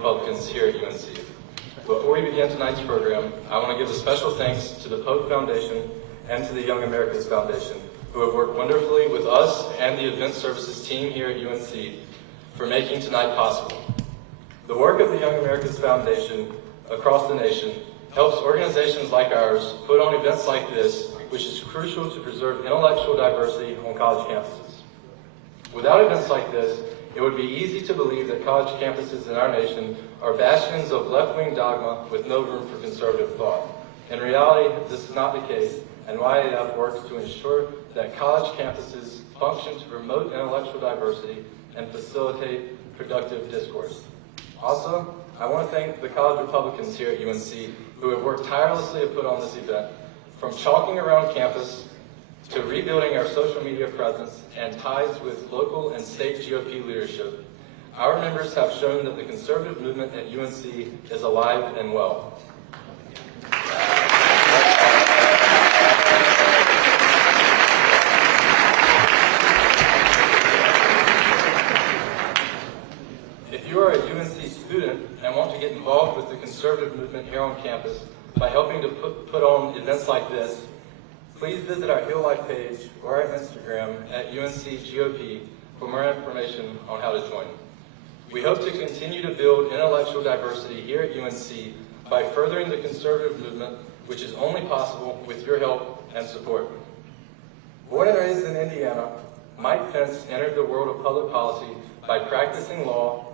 Republicans here at UNC. Before we begin tonight's program, I want to give a special thanks to the Pope Foundation and to the Young Americans Foundation, who have worked wonderfully with us and the Event Services team here at UNC for making tonight possible. The work of the Young Americans Foundation across the nation helps organizations like ours put on events like this, which is crucial to preserve intellectual diversity on college campuses. Without events like this, it would be easy to believe that college campuses in our nation are bastions of left-wing dogma with no room for conservative thought. In reality, this is not the case, and YAF works to ensure that college campuses function to promote intellectual diversity and facilitate productive discourse. Also, I want to thank the college Republicans here at UNC who have worked tirelessly to put on this event, from chalking around campus to rebuilding our social media presence and ties with local and state GOP leadership. Our members have shown that the conservative movement at UNC is alive and well. If you are a UNC student and want to get involved with the conservative movement here on campus by helping to put on events like this, please visit our Hill Life page or our Instagram at UNC GOP for more information on how to join. We hope to continue to build intellectual diversity here at UNC by furthering the conservative movement, which is only possible with your help and support. Born and raised in Indiana, Mike Pence entered the world of public policy by practicing law,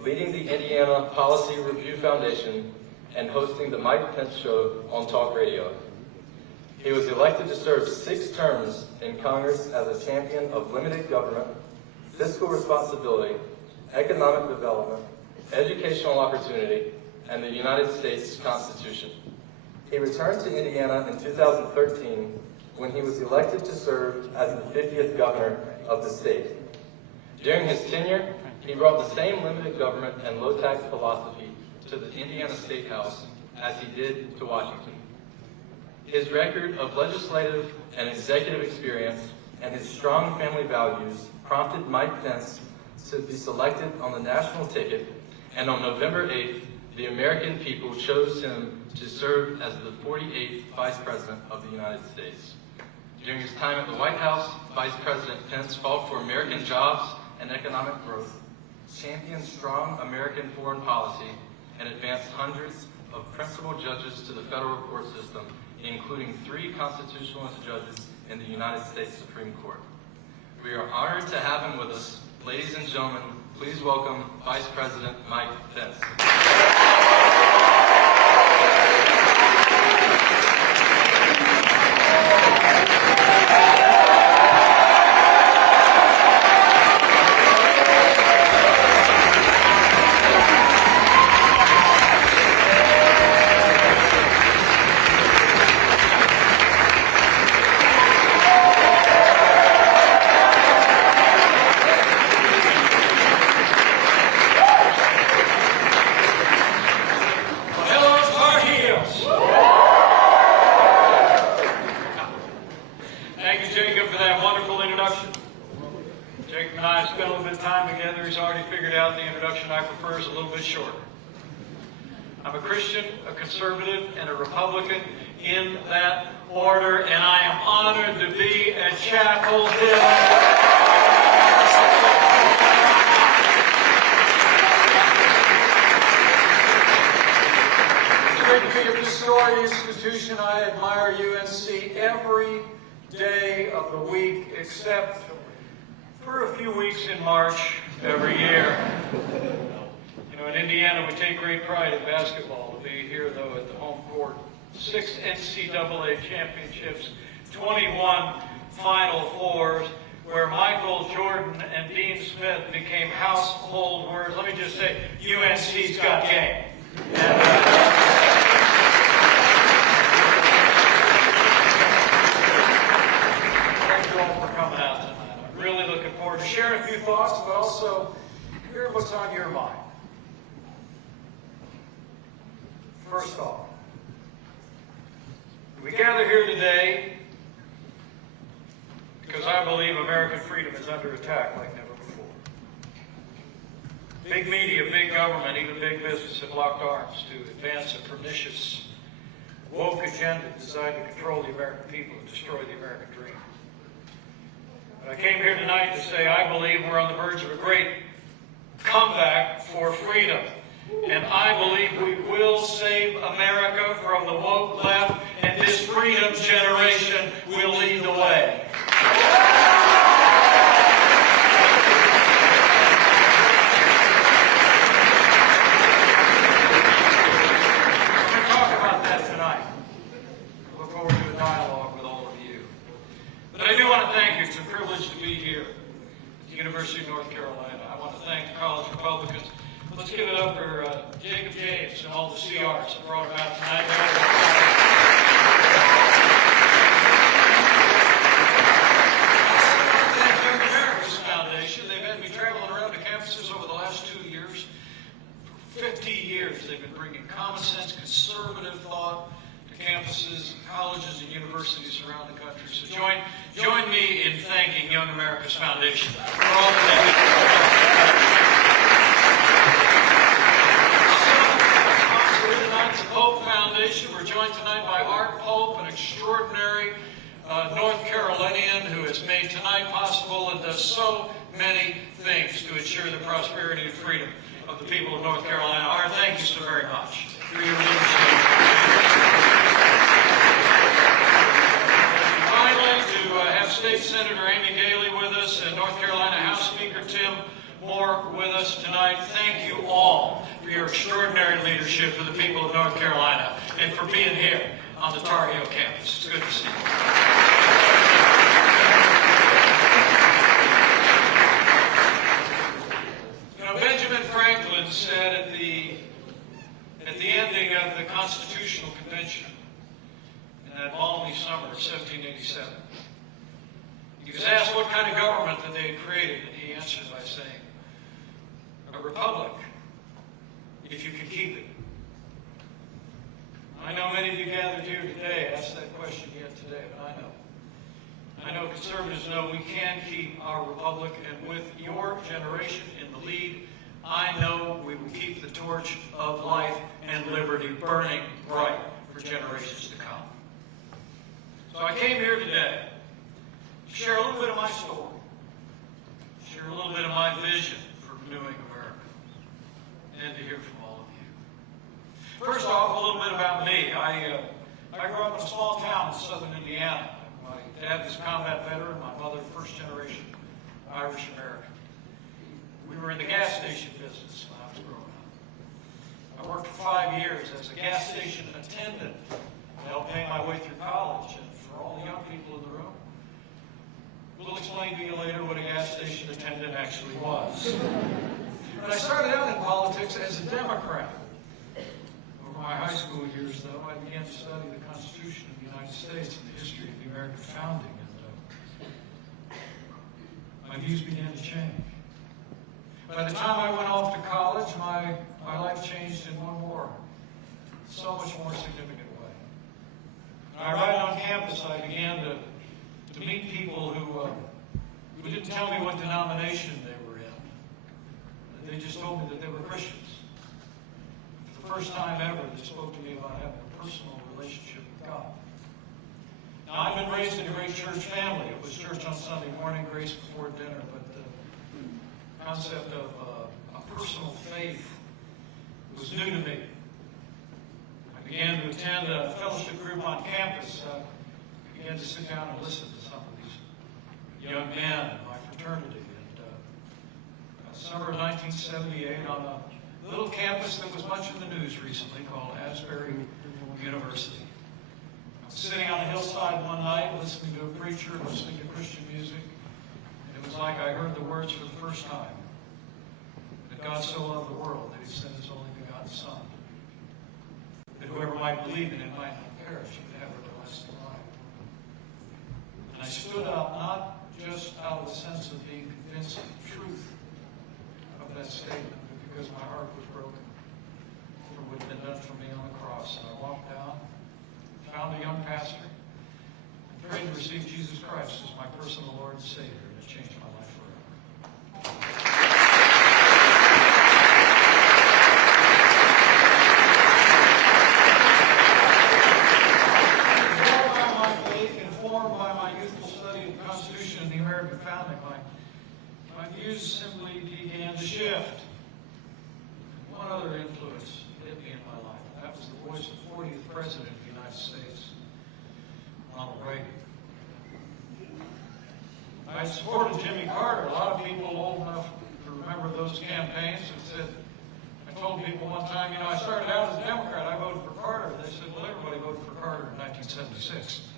leading the Indiana Policy Review Foundation, and hosting the Mike Pence Show on talk radio. He was elected to serve 6 terms in Congress as a champion of limited government, fiscal responsibility, economic development, educational opportunity, and the United States Constitution. He returned to Indiana in 2013 when he was elected to serve as the 50th governor of the state. During his tenure, he brought the same limited government and low-tax philosophy to the Indiana State House as he did to Washington. His record of legislative and executive experience and his strong family values prompted Mike Pence to be selected on the national ticket, and on November 8th, the American people chose him to serve as the 48th Vice President of the United States. During his time at the White House, Vice President Pence fought for American jobs and economic growth, championed strong American foreign policy, and advanced hundreds of principal judges to the federal court system, including 3 constitutionalist judges in the United States Supreme Court. We are honored to have him with us. Ladies and gentlemen, please welcome Vice President Mike Pence. I'm a Christian, a conservative, and a Republican in that order, and I am honored to be at Chapel Hill. It's great to be at this storied institution. I admire UNC every day of the week, except for a few weeks in March every year. You know, in Indiana, we take great pride in basketball. To be here, though, at the home court, 6 NCAA championships, 21 Final Fours, where Michael Jordan and Dean Smith became household words. Let me just say, UNC's got game. Thank you all for coming out tonight. I'm really looking forward to sharing a few thoughts, but also hearing what's on your mind. First off, we gather here today because I believe American freedom is under attack like never before. Big media, big government, even big business have locked arms to advance a pernicious, woke agenda designed to control the American people and destroy the American dream. But I came here tonight to say I believe we're on the verge of a great comeback for freedom. And I believe we will save America from the woke left, and this freedom generation will lead the way. University of North Carolina. I want to thank the college Republicans. Let's give it up for Jacob James and all the CRs that brought him out tonight. I want to thank Young America's Foundation. They've had me traveling around to campuses over the last 2 years. For 50 years, they've been bringing common sense, conservative thought to campuses, colleges, and universities around the country. So join me in thanking Young America's Foundation for all that they do. Also, tonight's Pope Foundation. We're joined tonight by Art Pope, an extraordinary North Carolinian who has made tonight possible and does so many things to ensure the prosperity and freedom of the people of North Carolina. Art, thank you so very much for your leadership. State Senator Amy Galey with us and North Carolina House Speaker Tim Moore with us tonight. Thank you all for your extraordinary leadership for the people of North Carolina and for being here on the Tar Heel campus. It's good to see you. You know, Benjamin Franklin said at the ending of the Constitutional Convention in that balmy summer of 1787, he was asked what kind of government that they had created, and he answered by saying, a republic, if you can keep it. I know many of you gathered here today asked that question yet today, but I know conservatives know we can keep our republic, and with your generation in the lead, I know we will keep the torch of life and liberty burning bright for generations to come. So I came here today share a little bit of my story, share a little bit of my vision for renewing America, and to hear from all of you. First off, a little bit about me. I grew up in a small town in southern Indiana. My dad was a combat veteran, my mother first-generation Irish American. We were in the gas station business when I was growing up. I worked for 5 years as a gas station attendant to help pay my way through college, and for all the young people in the room, we'll explain to you later what a gas station attendant actually was. But I started out in politics as a Democrat. Over my high school years, though, I began to study the Constitution of the United States and the history of the American founding, and my views began to change. By the time I went off to college, my life changed in one more, so much more significant way. When I arrived on campus, I began to meet people who didn't tell me what denomination they were in. They just told me that they were Christians. For the first time ever, they spoke to me about having a personal relationship with God. Now, I've been raised in a great church family. It was church on Sunday morning, grace before dinner, but the concept of a personal faith was new to me. I began to attend a fellowship group on campus. I began to sit down and listen to some of these young men in my fraternity. And summer of 1978, on a little campus that was much in the news recently called Asbury University. I was sitting on a hillside one night listening to a preacher, listening to Christian music, and it was like I heard the words for the first time. That God so loved the world that he sent his only begotten Son. That whoever might believe in him might not perish, but have everlasting life. And I stood up, not just out of the sense of being convinced of the truth of that statement, but because my heart was broken for what had been done for me on the cross. And I walked down, found a young pastor, and prayed to receive Jesus Christ as my personal Lord and Savior, and it changed my life forever. my youthful study of the Constitution and the American founding, my views simply began to shift. One other influence hit me in my life. That was the voice of 40th President of the United States, Ronald Reagan. I supported Jimmy Carter. A lot of people old enough to remember those campaigns have said, I told people one time, you know, I started out as a Democrat, I voted for Carter. They said, well, everybody voted for Carter in 1976.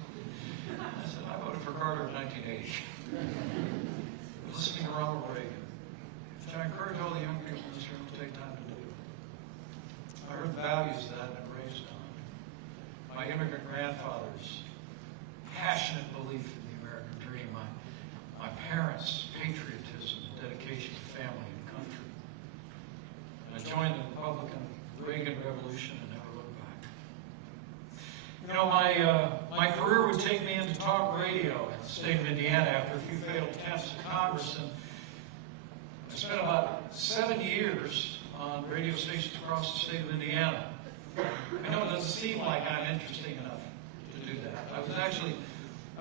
I said, I voted for Carter in 1980. Listening to Ronald Reagan, which I encourage all the young people in this room to take time to do. I heard the values that I've been raised on. My immigrant grandfather's passionate belief in the American dream, my parents' patriotism, dedication to family and country. And I joined the Republican Reagan Revolution and never looked back. You know, my career would take me into talk radio in the state of Indiana after a few failed attempts at Congress, and I spent about 7 years on radio stations across the state of Indiana. I know it doesn't seem like I'm interesting enough to do that. I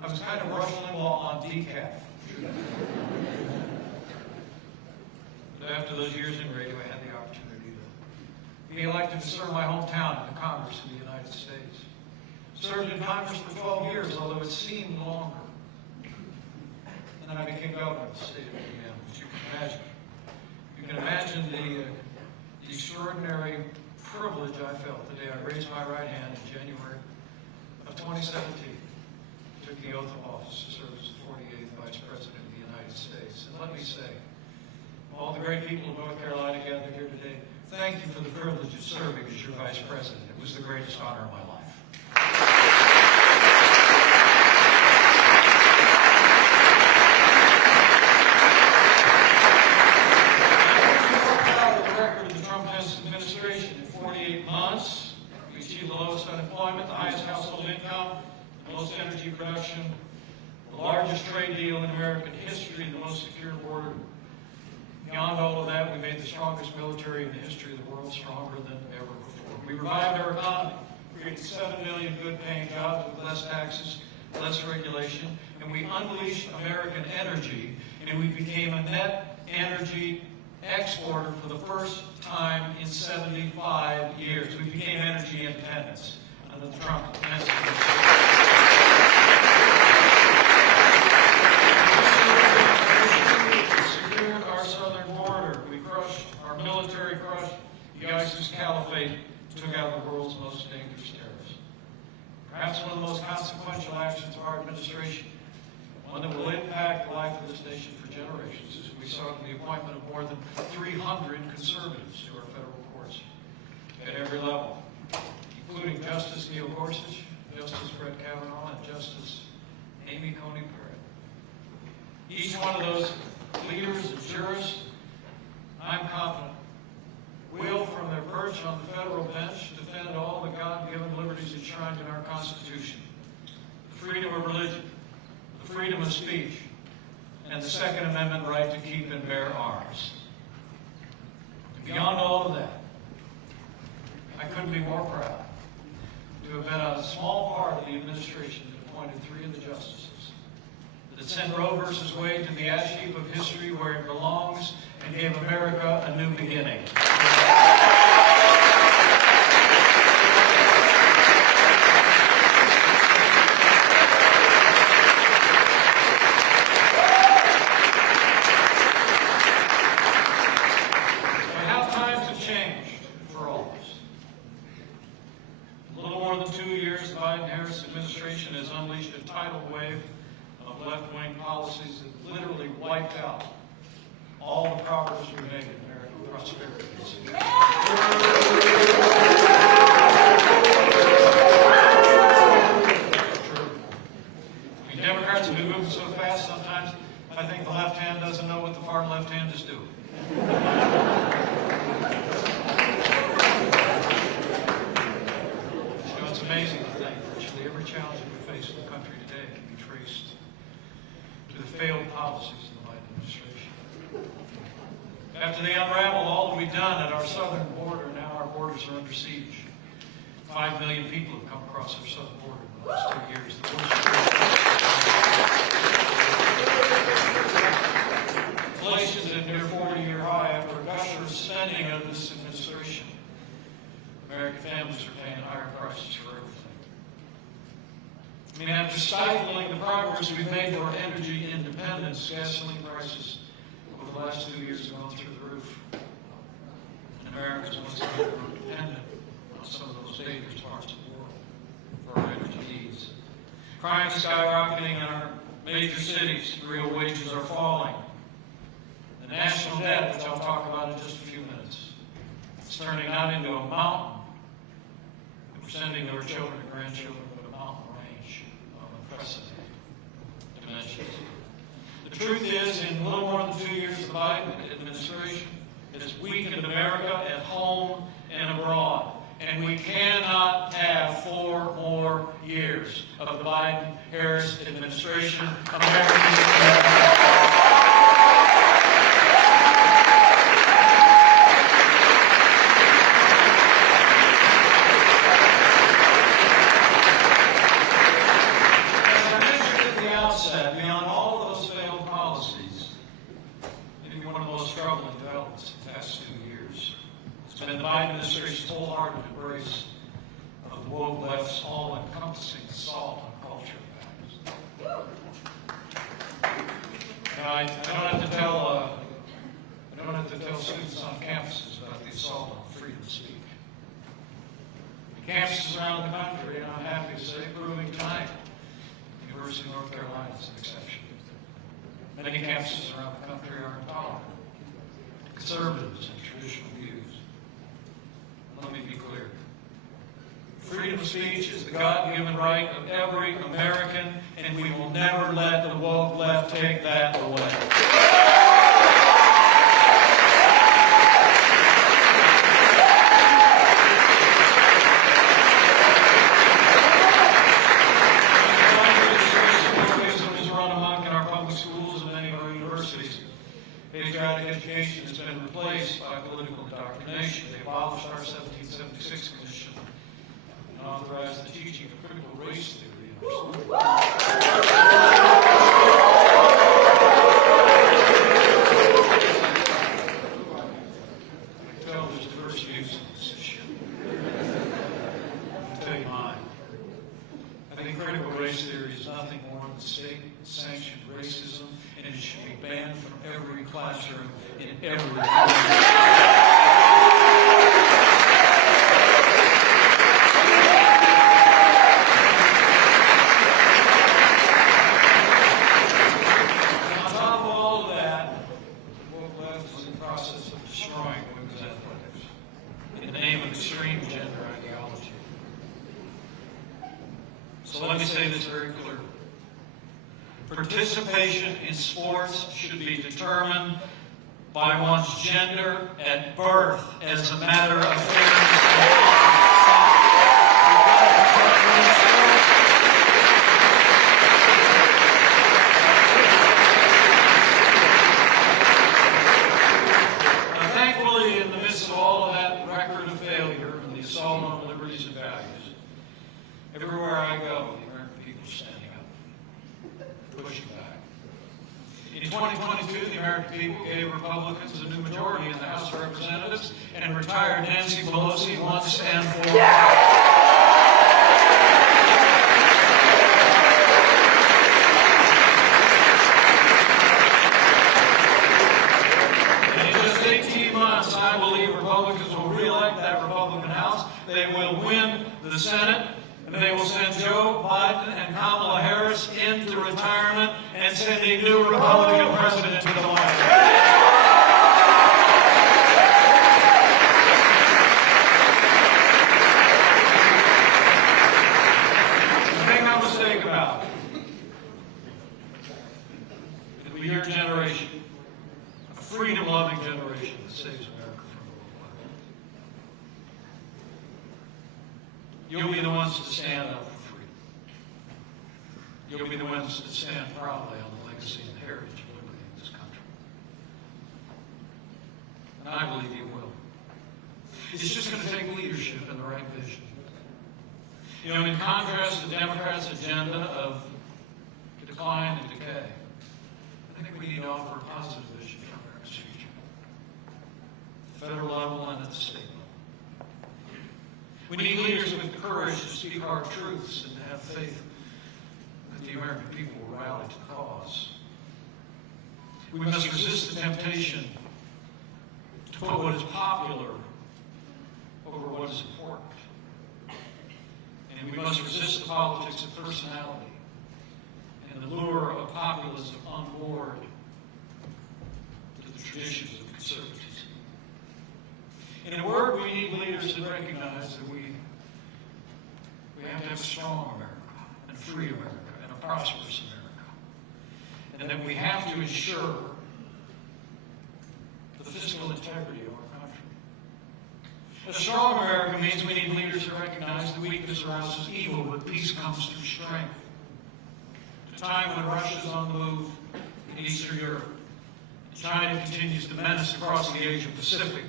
was kind of Rush Limbaugh on decaf. But after those years in radio, I had the opportunity to be elected to serve my hometown in the Congress of the United States. Served in Congress for 12 years, although it seemed longer. And then I became governor of the state of Indiana, which you can imagine. You can imagine the extraordinary privilege I felt the day I raised my right hand in January of 2017. Took the oath of office to serve as the 48th Vice President of the United States. And let me say, all the great people of North Carolina gathered here today, thank you for the privilege of serving as your Vice President. It was the greatest honor of my life. Administration. In 48 months, we achieved the lowest unemployment, the highest household income, the most energy production, the largest trade deal in American history, the most secure border. Beyond all of that, we made the strongest military in the history of the world, stronger than ever before. We revived our economy, created 7 million good-paying jobs with less taxes, less regulation, and we unleashed American energy, and we became a net energy exporter for the first time in 75 years. We became energy independent under the Trump administration. We secured our southern border. We crushed, our military crushed the ISIS caliphate, took out the world's most dangerous terrorists. Perhaps one of the most consequential actions of our administration, one that will impact the life of this nation for generations, is we saw the appointment of more than 300 conservatives to our federal courts at every level, including Justice Neil Gorsuch, Justice Brett Kavanaugh, and Justice Amy Coney Barrett. Each one of those leaders and jurists, I'm confident, will, from their perch on the federal bench, defend all the God-given liberties enshrined in our Constitution: the freedom of religion, the freedom of speech, and the Second Amendment right to keep and bear arms. And beyond all of that, I couldn't be more proud to have been a small part of the administration that appointed 3 of the justices, that sent Roe v. Wade to the ash heap of history where it belongs and gave America a new beginning. Administration has unleashed a tidal wave of left-wing policies that literally wiped out all the progress we made in American prosperity. I mean, Democrats have been moving so fast, sometimes I think the left hand doesn't know what the far left hand is doing. You know, it's amazing to think virtually every challenge that we face in the country today can be traced to the failed policies of the Biden administration. After they unraveled all that we've done at our southern border, now our borders are under siege. 5 million people have come across our southern border in the last 2 years. The worst And after stifling the progress we've made toward energy independence, gasoline prices over the last 2 years have gone through the roof. And Americans once again are dependent on some of those dangerous parts of the world for our energy needs. Crime is skyrocketing in our major cities. Real wages are falling. The national debt, which I'll talk about in just a few minutes, is turning not into a mountain that we're sending to our children and grandchildren, but a mountain range of unprecedented dimensions. The truth is, in a little more than 2 years of the Biden administration, it has weakened America at home and abroad. And we cannot have 4 more years of the Biden-Harris administration. Beyond all of those failed policies, maybe one of the most troubling developments in the past 2 years has been the Biden administration's wholehearted embrace of the woke left's all-encompassing assault on culture and values. Now, I don't have to tell students on campuses about the assault on freedom of speech. Campuses around the country, and I'm happy to say, proving tonight, University of North Carolina is an exception. Many campuses around the country are intolerant, conservatives, and traditional views. Let me be clear. Freedom of speech is the God-given right of every American, and we will never let the woke left take that away. Patriotic education has been replaced by political indoctrination. They abolished our 1776 Commission and authorized the teaching of critical race theory in our schools. I can tell there's diverse views on this issue. I'll tell you mine. I think critical race theory is nothing more than state-sanctioned racism, and it should be banned from every classroom in every community. On top of all of that, the woke left is in the process of destroying women's athletics in the name of extreme gender ideology. So let me say this very clearly. Participation in sports should be determined by one's gender at birth as a matter of fairness. Thankfully, in the midst of all of that record of failure and the assault on liberties and values, everywhere I go, the American people are standing up, pushing back. In 2022, the American people gave Republicans a new majority in the House of Representatives and retired Nancy Pelosi once and for all. I believe Republicans will re-elect that Republican House. They will win the Senate, and they will send Joe Biden and Kamala Harris into retirement and send a new Republican president to the White House. Make no mistake about it. It'll be your generation, a freedom-loving generation that saves America. You'll be the ones to stand up for freedom. You'll be the ones to stand proudly on the legacy and heritage of liberty in this country. And I believe you will. It's just going to take leadership and the right vision. You know, in contrast to the Democrats' agenda of decline and decay, I think we need to offer a positive vision for America's future. At the federal level and at the state level. We need leaders with the courage to speak hard truths and to have faith that the American people will rally to the cause. We must resist the temptation to put what is popular over what is important. And we must resist the politics of personality and the lure of populism on board to the traditions of conservatism. In a word, we need leaders that recognize that we have to have a strong America, and a free America, and a prosperous America. And that we have to ensure the fiscal integrity of our country. A strong America means we need leaders that recognize that weakness arouses evil, but peace comes through strength. At a time when Russia is on the move in Eastern Europe, China continues to menace across the Asia Pacific,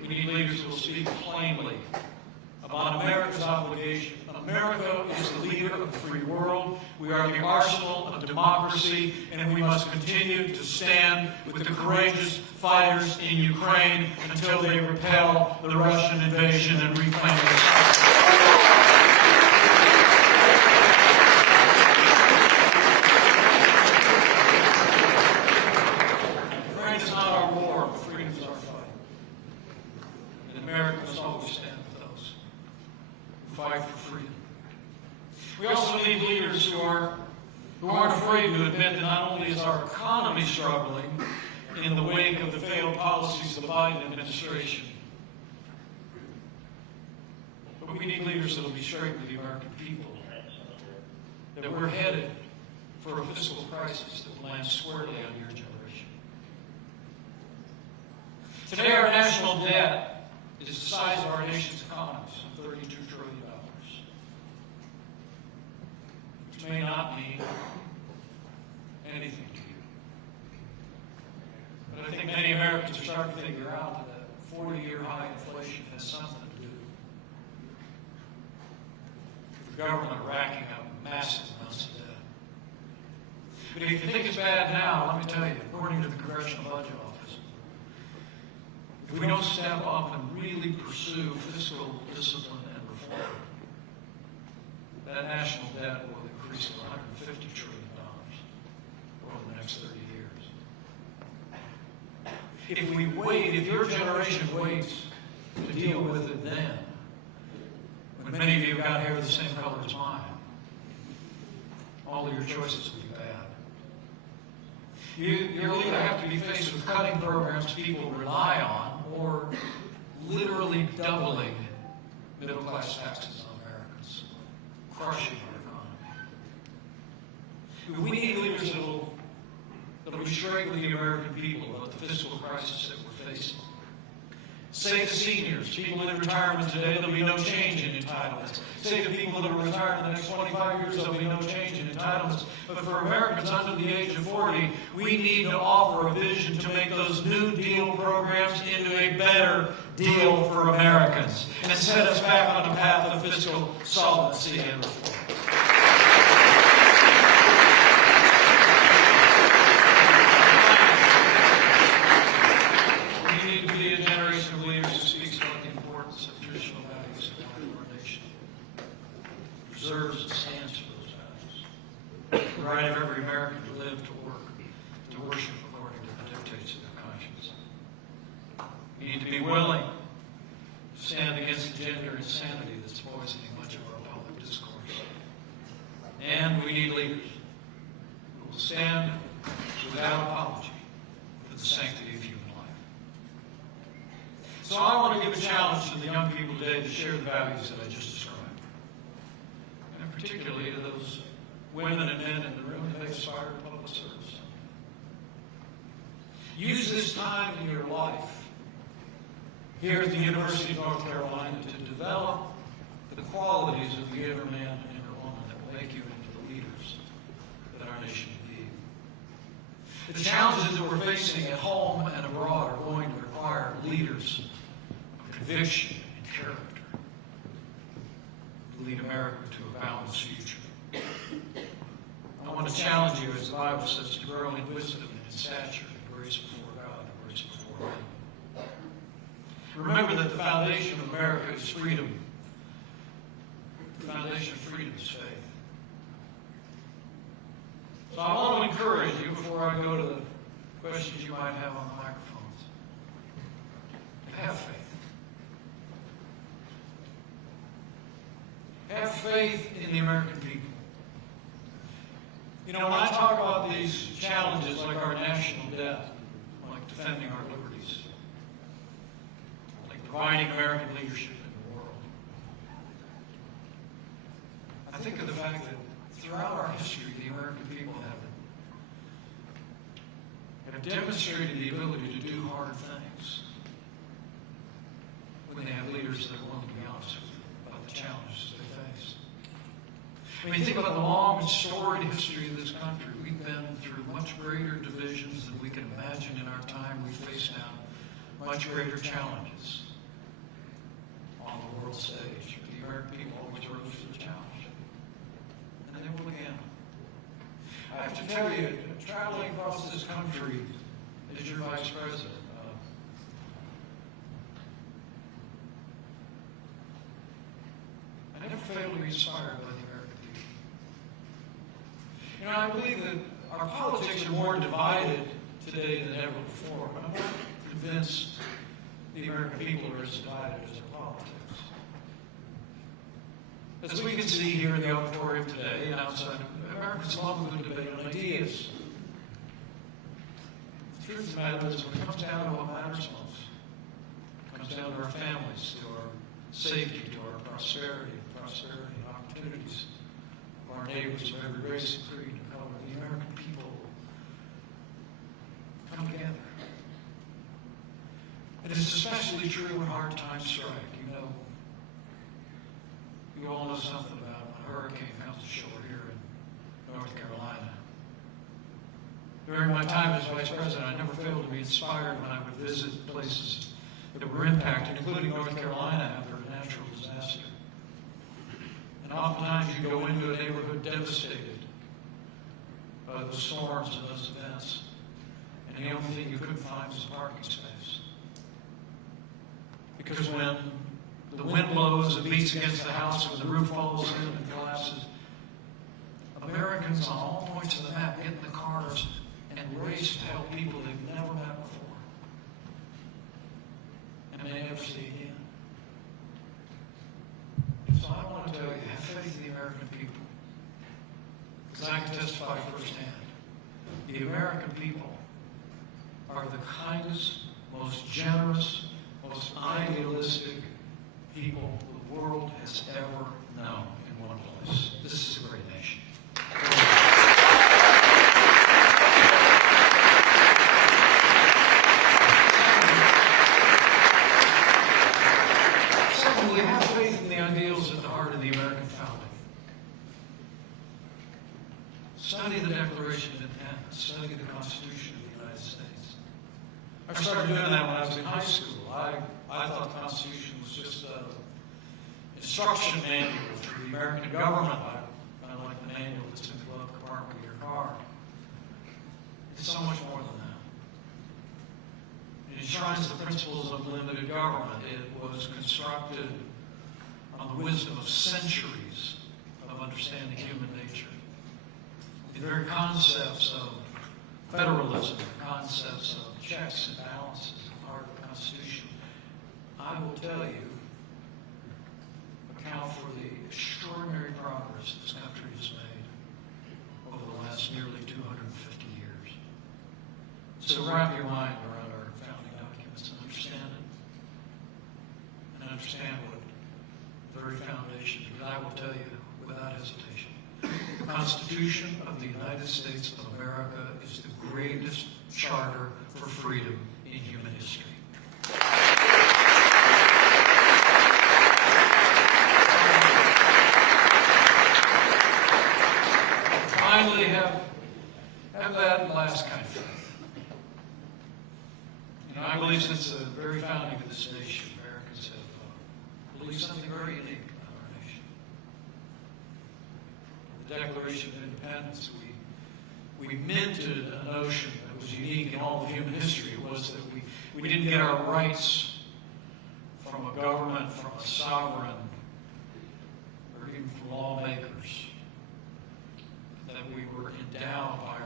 we need leaders who will speak plainly about America's obligation. America is the leader of the free world. We are the arsenal of democracy, and we must continue to stand with the courageous fighters in Ukraine until they repel the Russian invasion and reclaim their Ukraine is not our war, freedom is our fight. And America must always stand with those who fight for freedom. We also need leaders who aren't afraid to admit that not only is our economy struggling in the wake of the failed policies of the Biden administration, but we need leaders that will be straight with the American people, that we're headed for a fiscal crisis that will land squarely on your generation. Today, our national debt is the size of our nation's economy, some $32 trillion. Which may not mean anything to you. But I think many Americans are starting to figure out that 40-year high inflation has something to do with the government racking up massive amounts of debt. But if you think it's bad now, let me tell you, according to the Congressional Budget Office, if we don't step up and really pursue fiscal discipline and reform, that national debt will increase to $150 trillion over the next 30 years. If your generation waits to deal with it then, when many of you got hair the same color as mine, all of your choices will be bad. You'll either have to be faced with cutting programs people rely on, or literally doubling middle-class taxes on Americans, crushing our economy. We need leaders that will be straight with the American people about the fiscal crisis that we're facing. Say to seniors, people in retirement today, there'll be no change in entitlements. Say to people that will retire in the next 25 years, there'll be no change in entitlements. But for Americans under the age of 40, we need to offer a vision to make those New Deal programs into a better deal for Americans and set us back on a path of fiscal solvency and reform. Preserves and stands for those values. The right of every American to live, to work, to worship according to the dictates of their conscience. We need to be willing to stand against the gender insanity that's poisoning much of our public discourse. And we need leaders who will stand without apology for the sanctity of human life. So I want to give a challenge to the young people today to share the values that I just described. Particularly to those women and men in the room who aspire to public service. Use this time in your life here at the University of North Carolina to develop the qualities of the inner man and inner woman that will make you into the leaders that our nation needs. The challenges that we're facing at home and abroad are going to require leaders of conviction and character to lead America to a balanced future. I want to challenge you, as the Bible says, to grow in wisdom and in stature and grace before God and grace before men. Remember that the foundation of America is freedom. The foundation of freedom is faith. So I want to encourage you, before I go to the questions you might have on the microphones, have faith. Have faith in the American people. You know, when I talk about these challenges like our national debt, like defending our liberties, like providing American leadership in the world, I think of the fact that throughout our history, the American people have demonstrated the ability to do hard things when they have leaders that are willing to be honest with them about the challenges they face. When you think about the long and storied history of this country, we've been through much greater divisions than we can imagine in our time. We faced down much greater challenges on the world stage. But the American people always rose to the challenge. And they will again. I have to tell you, traveling across this country as your Vice President, I never fail to be inspired by the American people. You know, I believe that our politics are more divided today than ever before, but I'm not convinced the American people are as divided as our politics. As we can see here in the auditorium today and outside, Americans love a good debate on ideas. The truth of the matter is, when it comes down to what matters most, it comes down to our families, to our safety, to our prosperity and opportunities of our neighbors of every race and creed and color. The American people come together. And it's especially true when hard times strike. You all know something about when a hurricane comes ashore here in North Carolina. During my time as Vice President, I never failed to be inspired when I would visit places that were impacted, including North Carolina after a natural disaster. And oftentimes you go into a neighborhood devastated by those storms and those events, and the only thing you couldn't find was a parking space. Because when the wind blows, it beats against the house, when the roof falls in and collapses, Americans on all points of the map get in the cars and race to help people they've never met before. And may never see again. So I want to tell you, have faith in the American people. Because I can testify firsthand. The American people are the kindest, most generous, most idealistic people the world has ever known in one place. This is a great nation. Secondly, have faith in the ideals at the heart of the American founding. Study the Declaration of Independence. Study the Constitution of the United States. I started doing that when I was in high school. I thought the Constitution was just an instruction manual for the American government. I like the manual that's in the glove compartment of your car. It's so much more than that. It enshrines the principles of limited government. It was constructed on the wisdom of centuries of understanding human nature. The very concepts of federalism, the concepts of checks and balances in the heart of the Constitution, I will tell you, account for the extraordinary progress this country has made over the last nearly 250 years. So wrap your mind around our founding documents and understand it. And understand what the very foundation, because I will tell you without hesitation, the Constitution of the United States of America is the greatest charter for freedom in human history. Finally, have that last kind of faith. You know, I believe since the very founding of this nation, Americans have believed something very unique about our nation. The Declaration of Independence, we minted a notion that was unique in all of human history. It was that we didn't get our rights from a government, from a sovereign, or even from lawmakers. That we were endowed by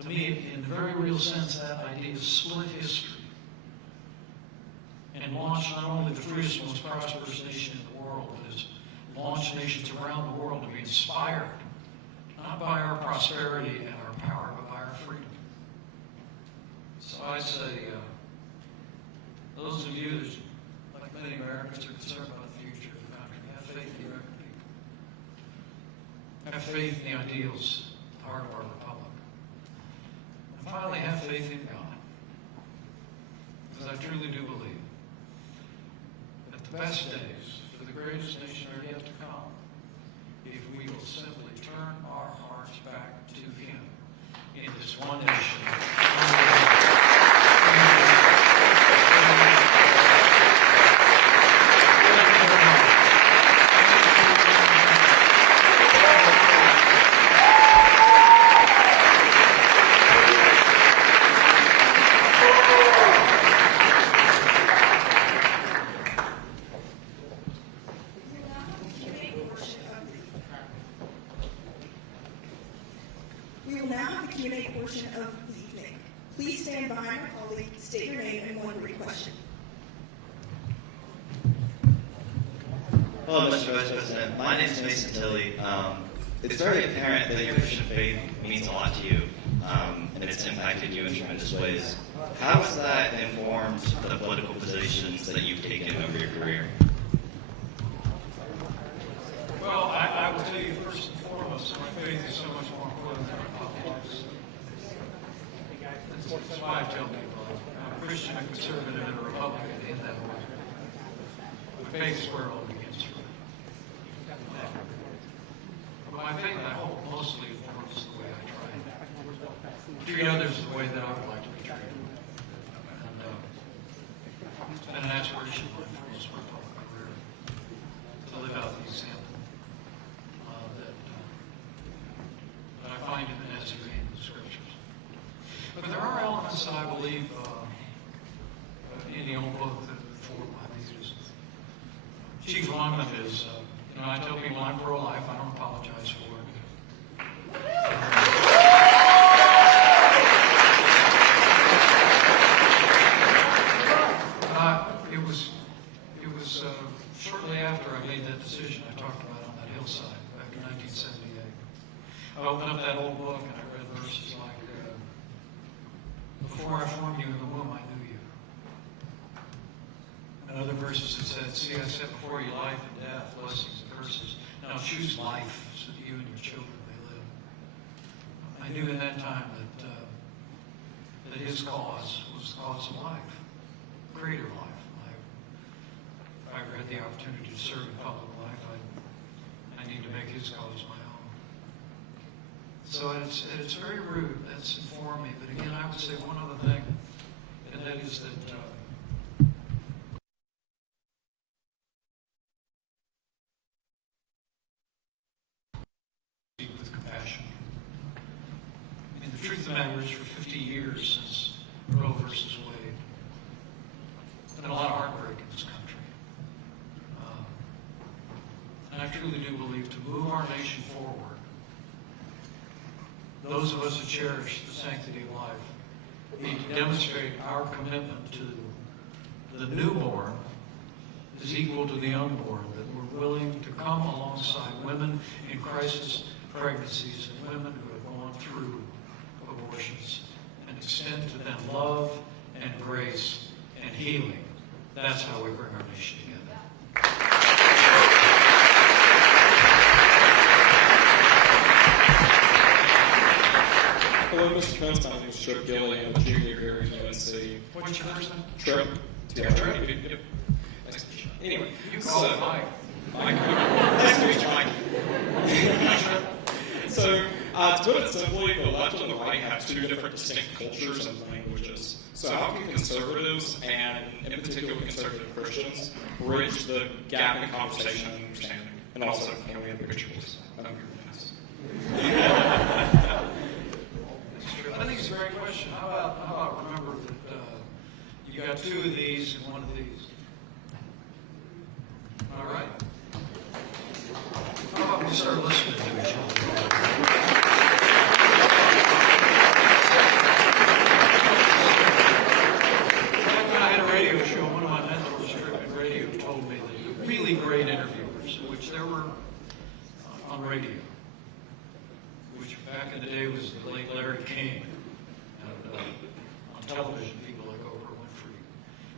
To me, in a very real sense, that idea split history and launched not only the freest, most prosperous nation in the world, but has launched nations around the world to be inspired, not by our prosperity and our power, but by our freedom. So I say, those of you that, like many Americans, are concerned about the future of the country, have faith in the American people. Have faith in the ideals at the heart of our republic. And finally, have faith in God. Because I truly do believe that the best days for the greatest nation are yet to come if we will simply turn our hearts back to Him in this one nation. We will now have the Q&A portion of the evening. Please stand behind my colleague, state your name, and one brief question. Hello, Mr. Vice President. My name is Mason Tilley. It's very apparent that your Christian faith means a lot to you, and it's impacted you in tremendous ways. How has that informed the political positions that you've taken over your career? Well, I will tell you first and foremost, my faith is so much more important than our politics. That's why I tell people I'm a Christian, a conservative, and a Republican in that order. But faith is where it all begins. But my faith, I hope, mostly informs the way I try and treat others the way that I would like to be treated. And it's been an aspiration of mine for most of my public career to live out the example that I find in the Nazarene in the Scriptures. But there are elements that I believe in the old book that form my views. Chief among them is, I tell people I'm pro-life. I don't apologize for it. It was shortly after I made that decision I talked about on that hillside back in 1978. I opened up that old book and I read verses like, before I formed you in the womb, I knew you. And other verses that said, see, I set before you life and death, blessings and curses. Now choose life so that you and your children may live. I knew in that time that his cause was the cause of life, greater life. If I ever had the opportunity to serve in public life, I need to make his cause my own. So it's very rude. That's informed me. But again, I would say one other thing, and that is that with compassion. I mean, the truth of the matter is, for 50 years since Roe versus Wade, there's been a lot of heartbreak in this country. And I truly do believe to move our nation forward, those of us who cherish the sanctity of life need to demonstrate our commitment to the newborn is equal to the unborn, that we're willing to come alongside women in crisis pregnancies and women who have gone through abortions and extend to them love and grace and healing. That's how we bring our nation together. Hello, Mr. Pence. My name is Trip Gilly. I'm a junior here at UNC. What's your first name? Trip. Yeah, Trip. Yep. Nice to meet you. Anyway, You call it Mike. Mike. Nice to meet you, Mike. So, to put it simply, the left and the right have two different distinct cultures and languages. So how can conservatives, and in particular conservative Christians, bridge the gap in conversation and understanding? And also, can we have a picture, please? I know you're fast. I think it's a great question. How about remember that you got two of these and one of these? All right? How about we start listening to each other? radio, which back in the day was the late Larry King. And, on television, people like Oprah Winfrey.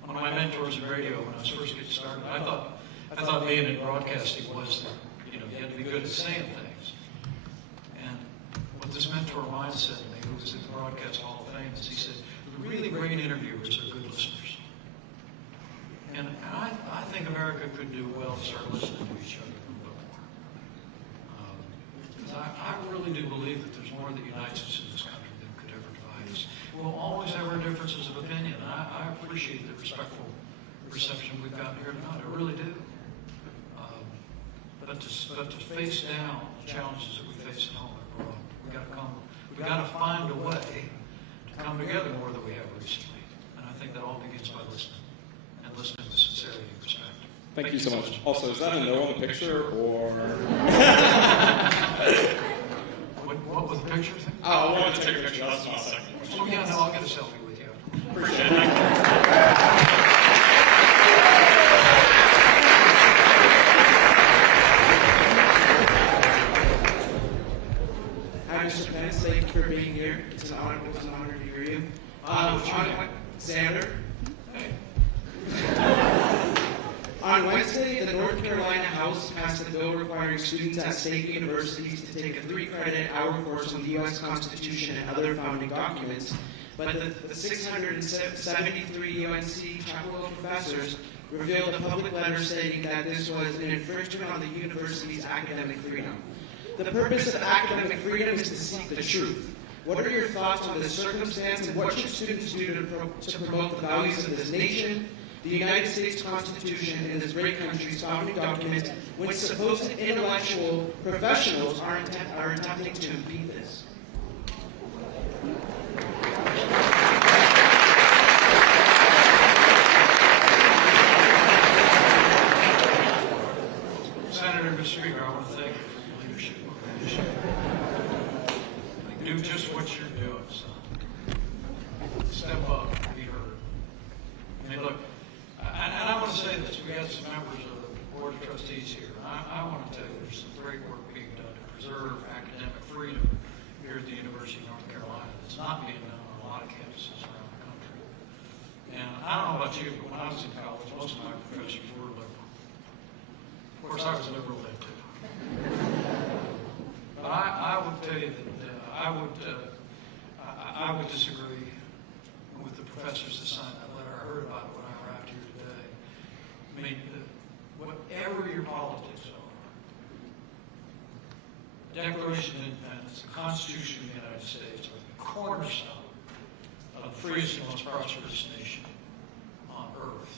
One of my mentors in radio when I was first getting started, I thought being in broadcasting was that, you had to be good at saying things. And what this mentor of mine said to me, who was in the Broadcast Hall of Fame, is he said, the really great interviewers are good listeners. And I think America could do well to start listening to each other a little bit more. Because I really do believe that there's more that unites us in this country than could ever divide us. We'll always have our differences of opinion, and I appreciate the respectful reception we've gotten here tonight. I really do. But to face down the challenges that we face at home and abroad, we got to find a way to come together more than we have recently. And I think that all begins by listening. Listening with sincerity and respect. Thank you so much. Also, is that a no on the picture, or? What was the picture thing? Oh, I wanted to take a picture. That's my second question. Oh, yeah, no, I'll get a selfie with you. Appreciate it. Hi, Mr. Pence. Thank you for being here. It's an honor to hear you. Xander. On Wednesday, the North Carolina House passed a bill requiring students at state universities to take a 3-credit hour course on the U.S. Constitution and other founding documents, but the 673 UNC Chapel Hill professors revealed a public letter stating that this was an infringement on the university's academic freedom. The purpose of academic freedom is to seek the truth. What are your thoughts on this circumstance, and what should students do to promote the values of this nation, the United States Constitution, and this great country's founding documents, when supposed intellectual professionals are attempting to impede this? Senator Mr. Speaker, I want to thank you for your leadership. Do just what you're doing, son. Step up and be heard. I mean, look, and I want to say this, we had some members of the Board of Trustees here. I want to tell you there's some great work being done to preserve academic freedom here at the University of North Carolina. It's not being done on a lot of campuses around the country. And I don't know about you, but when I was in college, most of my professors were liberal. Of course, I was liberal then too. But I would tell you that I would disagree with the professors that signed that letter. I heard about it when I arrived here today. I mean, whatever your politics are, the Declaration of Independence, the Constitution of the United States are the cornerstone of the freest and most prosperous nation on earth.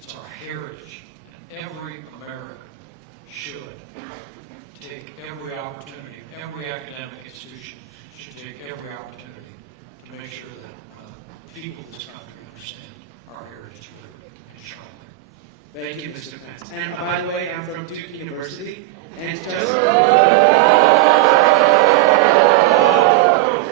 It's our heritage, and every American should take every opportunity, every academic institution should take every opportunity to make sure that people in this country understand our heritage of liberty and shine there. Thank you, Mr. Pence. And by the way, I'm from Duke University, and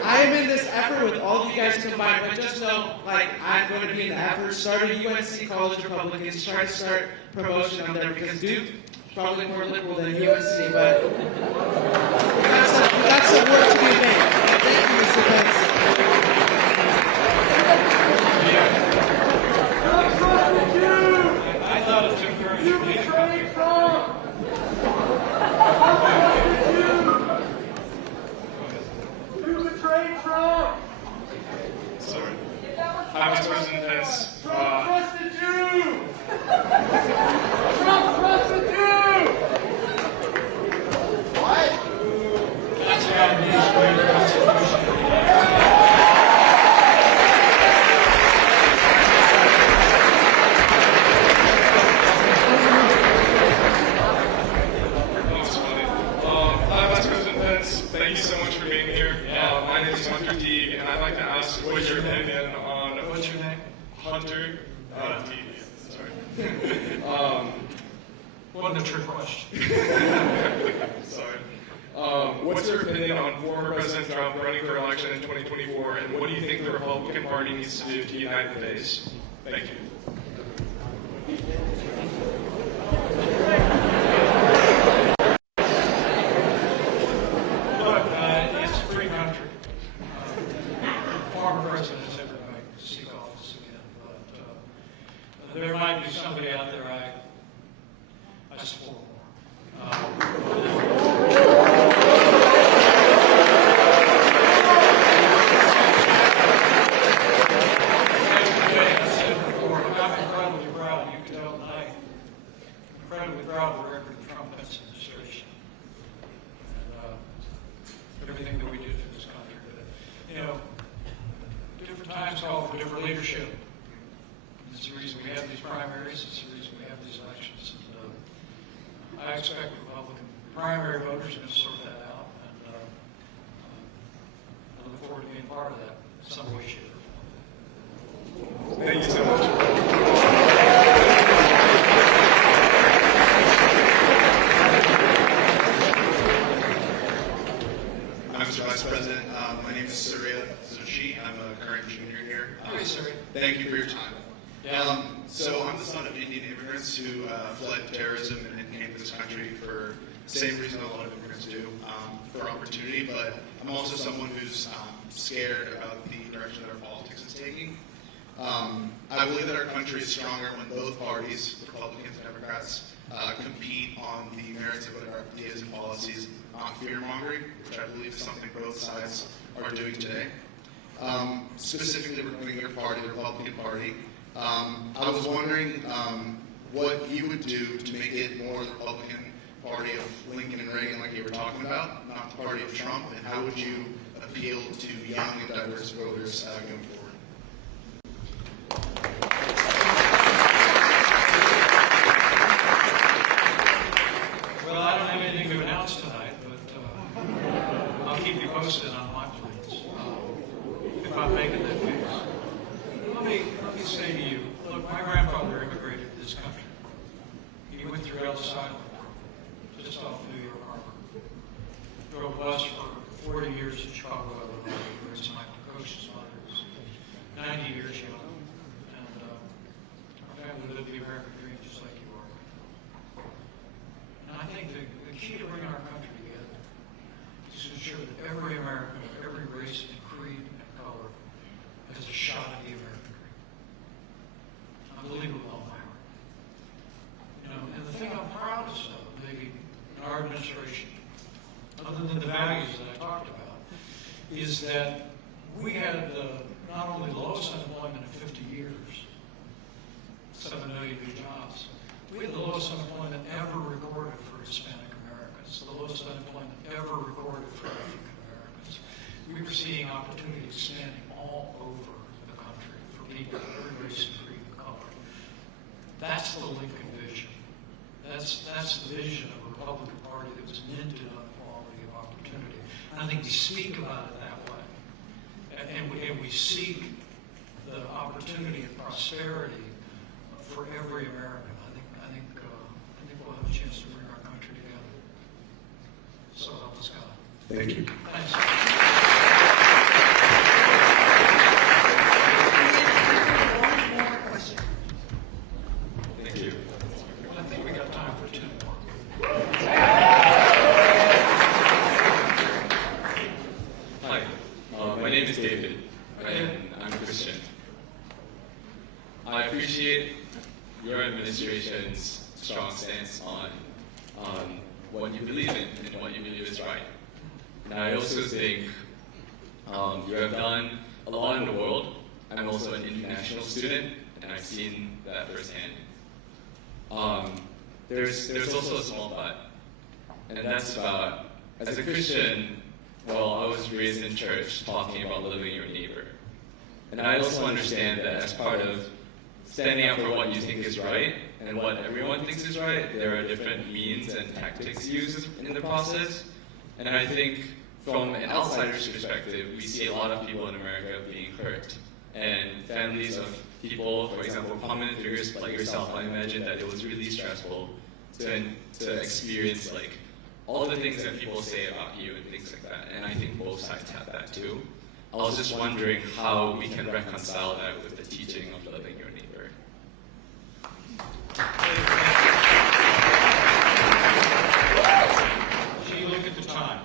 I am in this effort with all of you guys combined, but just know, I'm going to be in the effort. Started UNC College Republicans, try to start promotion on there, because Duke is probably more liberal than UNC, but we got some work to be made. Thank you, Mr. Pence. I thought it took courage to leave the country. You betrayed Trump! Sorry. Hi, Vice President Pence. Trump trusted you! Trump trusted you! What? That's how it is for the Constitution. That's funny. Hi, Vice President Pence. Thank you so much for being here. My name is Hunter Teague, and I'd like to ask what is your opinion on... What's your name? Hunter Teague. Sorry. Wasn't a trick question. Sorry. What's your opinion on former President Trump running for election in 2024, and what do you think the Republican Party needs to do to unite the base? Thank you. Mr. Vice President. My name is Surya Zuchi. I'm a current junior here. Hi, Surya. Thank you for your time. Yeah. So I'm the son of Indian immigrants who fled terrorism and came to this country for the same reason a lot of immigrants do, for opportunity, but I'm also someone who's scared about the direction that our politics is taking. I believe that our country is stronger when both parties, Republicans and Democrats, compete on the merits of our ideas and policies, not fear-mongering, which I believe is something both sides are doing today. Specifically regarding your party, the Republican Party, I was wondering what you would do to make it more the Republican Party of Lincoln and Reagan like you were talking about, not the party of Trump, and how would you appeal to young and diverse voters going forward? Well, I don't have anything to announce tonight, but I'll keep you posted on my plans if I'm making that case. Let me say to you, look, my grandfather immigrated to this country. He went through Ellis Island, just off New York Harbor. Drove bus for 40 years in Chicago, Illinois, where his my precocious mother was 90 years young. And our family lived the American dream just like you are. And I think the key to bringing our country together is to ensure that every American of every race and creed and color has a shot at the American dream. I believe it with all my heart. You know, and the thing I'm proudest of, maybe in our administration, other than the values that I talked about, is that we had not only the lowest unemployment in 50 years, 7 million new jobs, we had the lowest unemployment ever recorded for Hispanic Americans, the lowest unemployment ever recorded for African Americans. We were seeing opportunity expanding all over the country for people of every race and creed and color. That's the Lincoln vision. That's the vision of a Republican Party that was minted on equality of opportunity. And I think we speak about it that way. And we seek the opportunity and prosperity for every American. I think we'll have a chance to bring our country together. So help us God. Thank you. Thanks. One more question. Thank you. I think we got time for 2 more. Hi, my name is David, and I'm Christian. I appreciate your administration's strong stance on what you believe in and what you believe is right. And I also think you have done a lot in the world. I'm also an international student, and I've seen that firsthand. There's also a small but, and that's about, as a Christian, well, I was raised in church talking about loving your neighbor. And I also understand that as part of standing up for what you think is right and what everyone thinks is right, there are different means and tactics used in the process. And I think from an outsider's perspective, we see a lot of people in America being hurt. And families of people, for example, prominent figures like yourself, I imagine that it was really stressful to experience like all the things that people say about you and things like that. And I think both sides have that too. I was just wondering how we can reconcile that with the teaching of loving your neighbor. Gee, look at the time.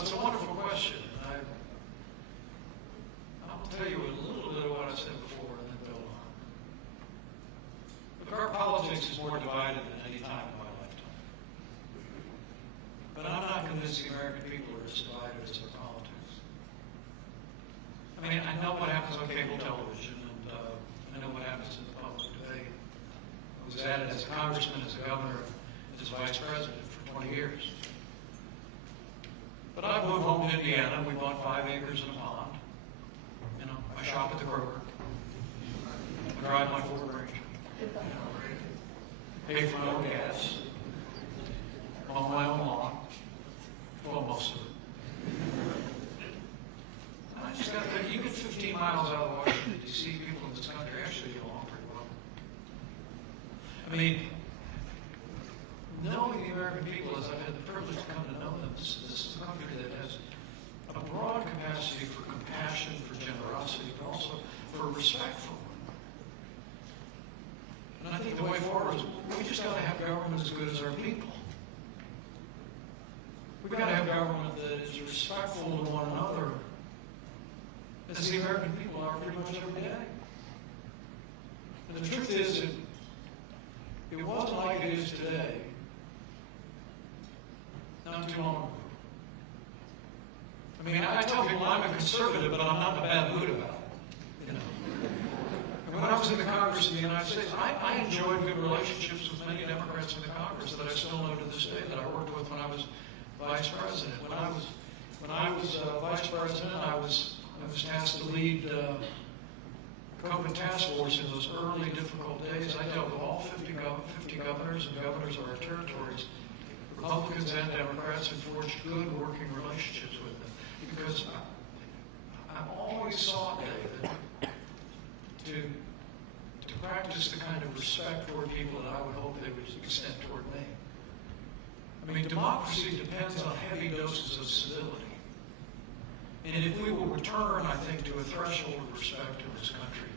It's a wonderful question. I'll tell you a little bit of what I said before and then build on. Look, our politics is more divided than any time in my lifetime. But I'm not convinced the American people are as divided as their politics. I mean, I know what happens on cable television, and I know what happens in the public debate. I was at it as a congressman, as a governor, as vice president for 20 years. But I moved home to Indiana. We bought 5 acres and a pond. You know, I shop at the Kroger. I drive my Ford Ranger. Pay for my own gas. Mow my own lawn. Well, most of it. I just got to think, you get 15 miles out of Washington, D.C., people in this country actually get along pretty well. I mean, knowing the American people as I've had the privilege to come to know them. This is a country that has a broad capacity for compassion, for generosity, but also for respect for one another. And I think the way forward is we just got to have government as good as our people. We've got to have government that is respectful to one another as the American people are pretty much every day. And the truth is, it wasn't like it is today, not too long ago. I mean, I tell people I'm a conservative, but I'm not in a bad mood about it. You know. And when I was in the Congress of the United States, I enjoyed good relationships with many Democrats in the Congress that I still know to this day that I worked with when I was Vice President. When I was Vice President, I was tasked to lead COVID task force in those early difficult days. I dealt with all 50 governors and governors of our territories, Republicans and Democrats, and forged good working relationships with them. Because I've always sought, David, to practice the kind of respect toward people that I would hope they would extend toward me. I mean, democracy depends on heavy doses of civility. And if we will return, I think, to a threshold of respect in this country,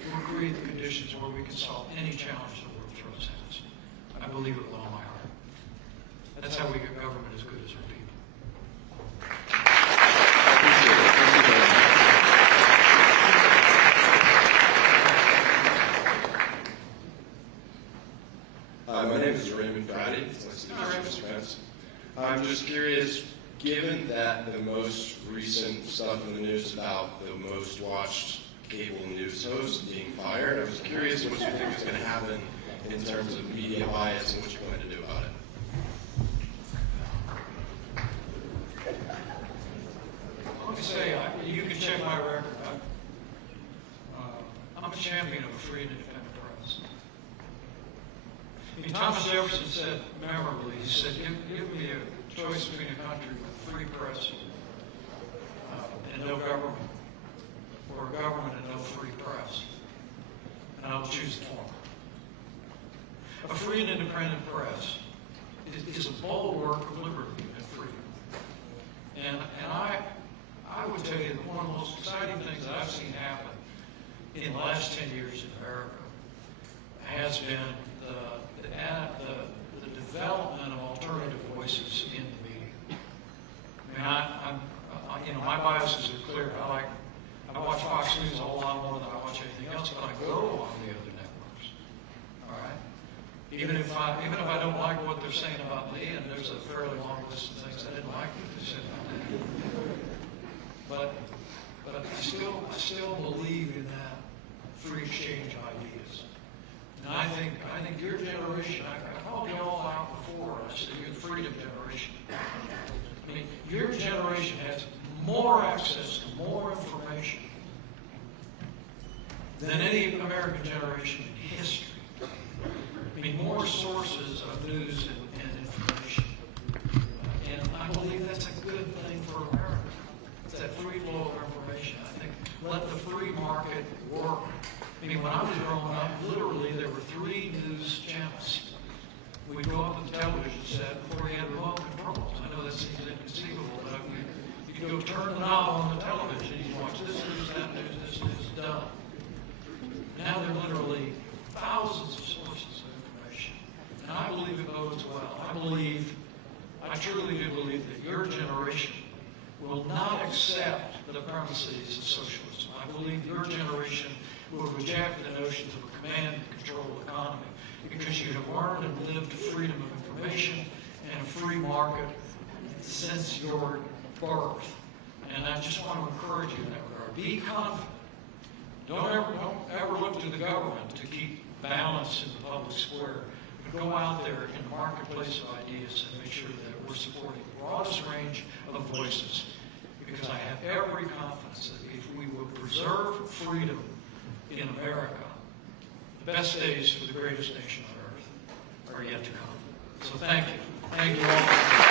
it will create the conditions where we can solve any challenge the world throws at us. I believe it with all my heart. That's how we get government as good as our people. My name is Raymond Gotti. It's nice to meet you, Mr. Pence. I'm just curious, given that the most recent stuff in the news about the most watched cable news host being fired, I was curious what you think is going to happen in terms of media bias and what you plan to do about it. Let me say, you can check my record. I'm a champion of a free and independent press. I mean, Thomas Jefferson said memorably, he said, give me a choice between a country with free press and no government, or a government and no free press. And I'll choose the former. A free and independent press is a bulwark of liberty and freedom. And I would tell you that one of the most exciting things that I've seen happen in the last 10 years in America has been the development of alternative voices in the media. I mean, my biases are clear. I watch Fox News a whole lot more than I watch anything else, but I go on the other networks. All right. Even if I don't like what they're saying about me, and there's a fairly long list of things I didn't like what they said about me, but I still believe in that free exchange of ideas. And I think your generation, I called you all out before, I said you're the freedom generation. I mean, your generation has more access to more information than any American generation in history. I mean, more sources of news and information. And I believe that's a good thing for America. It's that free flow of information. I think let the free market work. I mean, when I was growing up, literally there were 3 news channels. We'd go up to the television set before we had remote controls. I know that seems inconceivable, but you could go turn the knob on the television and you watch this news, that news, this news, done. Now there are literally thousands of sources of information. And I believe it bodes well. I truly do believe that your generation will not accept the premises of socialism. I believe your generation will reject the notions of a command and control economy because you have learned and lived freedom of information and a free market since your birth. And I just want to encourage you in that regard. Be confident. Don't ever look to the government to keep balance in the public square. But go out there in the marketplace of ideas and make sure that we're supporting the broadest range of voices. Because I have every confidence that if we will preserve freedom in America, the best days for the greatest nation on earth are yet to come. So thank you. Thank you all.